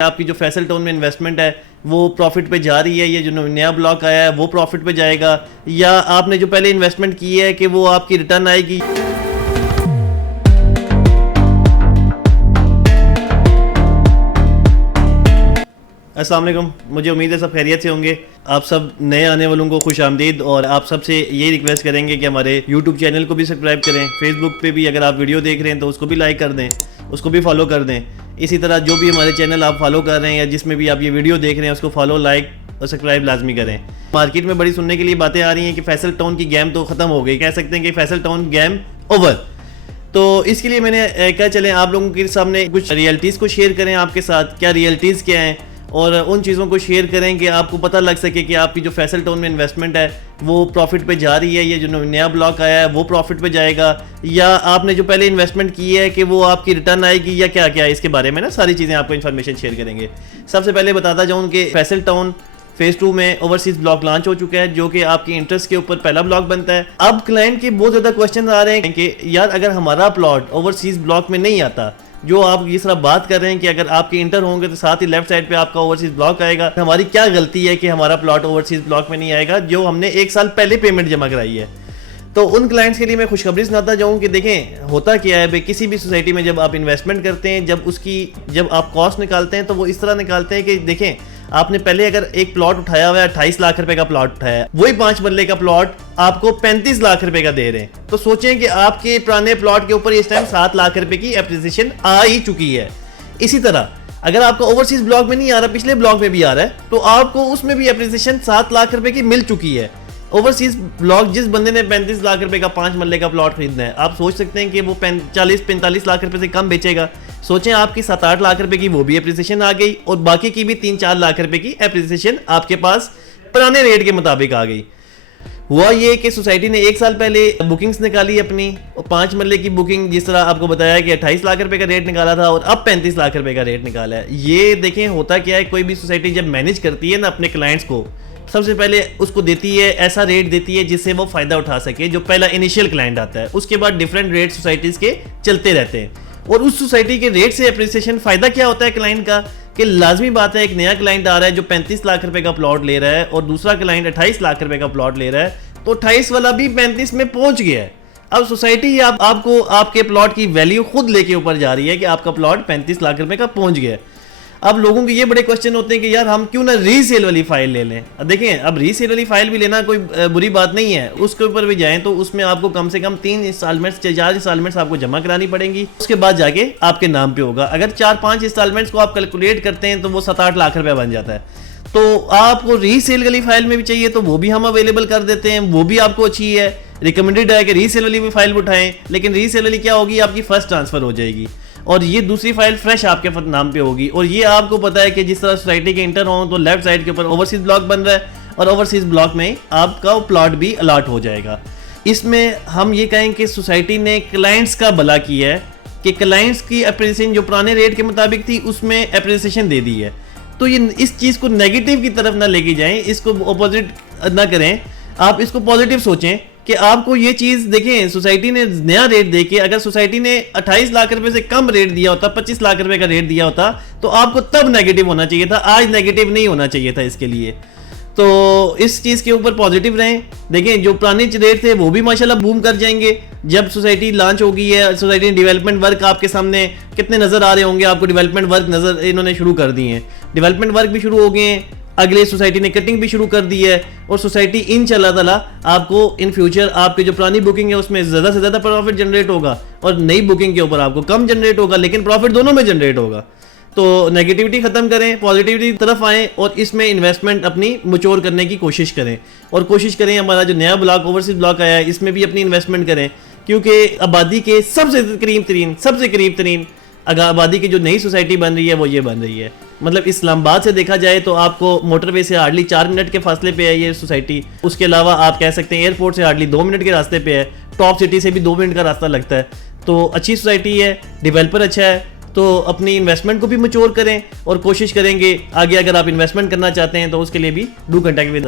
आपकी जो फैसल टाउन में इन्वेस्टमेंट है वो प्रॉफिट पे जा रही है, ये जो नया ब्लॉक आया है वो प्रॉफिट पे जाएगा, या आपने जो पहले इन्वेस्टमेंट की है कि वो आपकी रिटर्न आएगी। अस्सलाम वालेकुम, मुझे उम्मीद है सब खैरियत से होंगे। आप सब नए आने वालों को खुश आमदीद, और आप सबसे ये रिक्वेस्ट करेंगे कि हमारे यूट्यूब चैनल को भी सब्सक्राइब करें, फेसबुक पे भी अगर आप वीडियो देख रहे हैं तो उसको भी लाइक कर दें, उसको भी फॉलो कर दें। इसी तरह जो भी हमारे चैनल आप फॉलो कर रहे हैं या जिसमें भी आप ये वीडियो देख रहे हैं उसको फॉलो, लाइक और सब्सक्राइब लाजमी करें। मार्केट में बड़ी सुनने के लिए बातें आ रही हैं कि फैसल टाउन की गेम तो ख़त्म हो गई, कह सकते हैं कि फैसल टाउन गेम ओवर। तो इसके लिए मैंने क्या चलें आप लोगों के सामने कुछ रियलिटीज़ को शेयर करें, आपके साथ क्या रियलिटीज़ क्या हैं, और उन चीज़ों को शेयर करें कि आपको पता लग सके कि आपकी जो फैसल टाउन में इन्वेस्टमेंट है वो प्रॉफिट पे जा रही है, ये जो नया ब्लॉक आया है वो प्रॉफिट पे जाएगा, या आपने जो पहले इन्वेस्टमेंट की है कि वो आपकी रिटर्न आएगी, या क्या क्या इसके बारे में ना सारी चीज़ें आपको इन्फॉर्मेशन शेयर करेंगे। सबसे पहले बताता जाऊँ कि फैसल टाउन फेज 2 में ओवरसीज ब्लॉक लॉन्च हो चुका है, जो कि आपकी इंटरेस्ट के ऊपर पहला ब्लॉक बनता है। अब क्लाइंट के बहुत ज़्यादा क्वेश्चन आ रहे हैं कि यार अगर हमारा प्लॉट ओवरसीज ब्लॉक में नहीं आता, जो आप इस तरह बात कर रहे हैं कि अगर आपके इंटर होंगे तो साथ ही लेफ्ट साइड पे आपका ओवरसीज ब्लॉक आएगा, हमारी क्या गलती है कि हमारा प्लॉट ओवरसीज ब्लॉक में नहीं आएगा जो हमने 1 साल पहले पेमेंट जमा कराई है। तो उन क्लाइंट्स के लिए मैं खुशखबरी सुनाता जाऊं कि देखें होता क्या है भाई, किसी भी सोसाइटी में जब आप इन्वेस्टमेंट करते हैं, जब आप कॉस्ट निकालते हैं तो वो इस तरह निकालते हैं कि देखें आपने पहले अगर एक प्लॉट उठाया हुआ है, 28 लाख रुपए का प्लॉट उठाया, वही 5 मरले का प्लॉट आपको 35 लाख रुपए का दे रहे हैं। तो सोचें कि आपके पुराने प्लॉट के ऊपर इस टाइम 7 लाख रुपए की एप्रिसिएशन आ ही चुकी है। इसी तरह अगर आपका ओवरसीज ब्लॉक में नहीं आ रहा, पिछले ब्लॉक में भी आ रहा है, तो आपको उसमें भी एप्रिसिएशन 7 लाख रुपए की मिल चुकी है। ओवरसीज ब्लॉक जिस बंदे ने 35 लाख रुपए का 5 मरले का प्लॉट खरीदना है, आप सोच सकते हैं कि वो 40-45 लाख रुपए से कम बेचेगा। सोचें आपकी 7-8 लाख रुपए की वो भी एप्रिसिएशन आ गई, और बाकी की भी 3-4 लाख रुपए की एप्रिसिएशन आपके पास पुराने रेट के मुताबिक आ गई। हुआ ये कि सोसाइटी ने 1 साल पहले बुकिंग्स निकाली अपनी, और 5 मरले की बुकिंग जिस तरह आपको बताया कि 28 लाख रुपए का रेट निकाला था, और अब 35 लाख रुपए का रेट निकाला है। ये देखें होता क्या है, कोई भी सोसाइटी जब मैनेज करती है ना अपने क्लाइंट्स को, सबसे पहले उसको देती है ऐसा रेट देती है जिससे वो फायदा उठा सके, जो पहला इनिशियल क्लाइंट आता है। उसके बाद डिफरेंट रेट सोसाइटीज के चलते रहते हैं, और उस सोसाइटी के रेट से एप्रिसिएशन फायदा क्या होता है क्लाइंट का, कि लाजमी बात है एक नया क्लाइंट आ रहा है जो 35 लाख रुपए का प्लॉट ले रहा है, और दूसरा क्लाइंट 28 लाख रुपए का प्लॉट ले रहा है, तो 28 वाला भी 35 में पहुंच गया है। अब सोसाइटी आपको आपके प्लॉट की वैल्यू खुद लेके ऊपर जा रही है कि आपका प्लॉट 35 लाख रुपए का पहुंच गया है। अब लोगों के ये बड़े क्वेश्चन होते हैं कि यार हम क्यों ना रीसेल वाली फाइल ले लें। अब देखें, अब रीसेल वाली फाइल भी लेना कोई बुरी बात नहीं है, उसके ऊपर भी जाएं तो उसमें आपको कम से कम 3 इंस्टॉलमेंट्स 4 इंस्टॉलमेंट्स आपको जमा करानी पड़ेंगी, उसके बाद जाके आपके नाम पे होगा। अगर 4-5 इंस्टॉलमेंट्स को आप कैलकुलेट करते हैं तो वो 7-8 लाख रुपए बन जाता है। तो आपको रीसेल वाली फाइल में भी चाहिए तो वो भी हम अवेलेबल कर देते हैं, वो भी आपको अच्छी है, रिकमेंडेड है कि रीसेल वाली भी फाइल उठाएं। लेकिन रीसेल वाली क्या होगी, आपकी फर्स्ट ट्रांसफर हो जाएगी, और ये दूसरी फाइल फ्रेश आपके नाम पे होगी। और ये आपको पता है कि जिस तरह सोसाइटी के इंटर हो तो लेफ्ट साइड के ऊपर ओवरसीज ब्लॉक बन रहा है, और ओवरसीज ब्लॉक में आपका प्लॉट भी अलॉट हो जाएगा। इसमें हम ये कहें कि सोसाइटी ने क्लाइंट्स का भला किया है कि क्लाइंट्स की एप्रिसिएशन जो पुराने रेट के मुताबिक थी उसमें एप्रिसिएशन दे दी है। तो ये इस चीज़ को नेगेटिव की तरफ ना लेके जाएं, इसको ऑपोजिट ना करें, आप इसको पॉजिटिव सोचें कि आपको ये चीज़ देखें, सोसाइटी ने नया रेट देके अगर सोसाइटी ने 28 लाख रुपए से कम रेट दिया होता, 25 लाख रुपए का रेट दिया होता, तो आपको तब नेगेटिव होना चाहिए था, आज नेगेटिव नहीं होना चाहिए था इसके लिए। तो इस चीज़ के ऊपर पॉजिटिव रहें। देखें जो पुराने रेट थे वो भी माशाल्लाह बूम कर जाएंगे जब सोसाइटी लॉन्च हो गई है। सोसाइटी ने डेवलपमेंट वर्क आपके सामने कितने नज़र आ रहे होंगे, आपको डेवलपमेंट वर्क नज़र इन्होंने शुरू कर दिए हैं, डेवलपमेंट वर्क भी शुरू हो गए हैं। अगले सोसाइटी ने कटिंग भी शुरू कर दी है, और सोसाइटी इंशाल्लाह ताला आपको इन फ्यूचर आपकी जो पुरानी बुकिंग है उसमें ज़्यादा से ज़्यादा प्रॉफिट जनरेट होगा, और नई बुकिंग के ऊपर आपको कम जनरेट होगा, लेकिन प्रॉफिट दोनों में जनरेट होगा। तो नेगेटिविटी खत्म करें, पॉजिटिविटी की तरफ आएँ, और इसमें इन्वेस्टमेंट अपनी मैच्योर करने की कोशिश करें, और कोशिश करें हमारा जो नया ब्लॉक ओवरसीज ब्लॉक आया है इसमें भी अपनी इन्वेस्टमेंट करें, क्योंकि आबादी के सबसे करीब तरीन आबादी की जो नई सोसाइटी बन रही है वो ये बन रही है। मतलब इस्लामाबाद से देखा जाए तो आपको मोटरवे से हार्डली 4 मिनट के फासले पे है ये सोसाइटी। उसके अलावा आप कह सकते हैं एयरपोर्ट से हार्डली 2 मिनट के रास्ते पे है, टॉप सिटी से भी 2 मिनट का रास्ता लगता है। तो अच्छी सोसाइटी है, डेवलपर अच्छा है, तो अपनी इन्वेस्टमेंट को भी मैच्योर करें, और कोशिश करेंगे आगे अगर आप इन्वेस्टमेंट करना चाहते हैं तो उसके लिए भी डू कॉन्टैक्ट विद अस।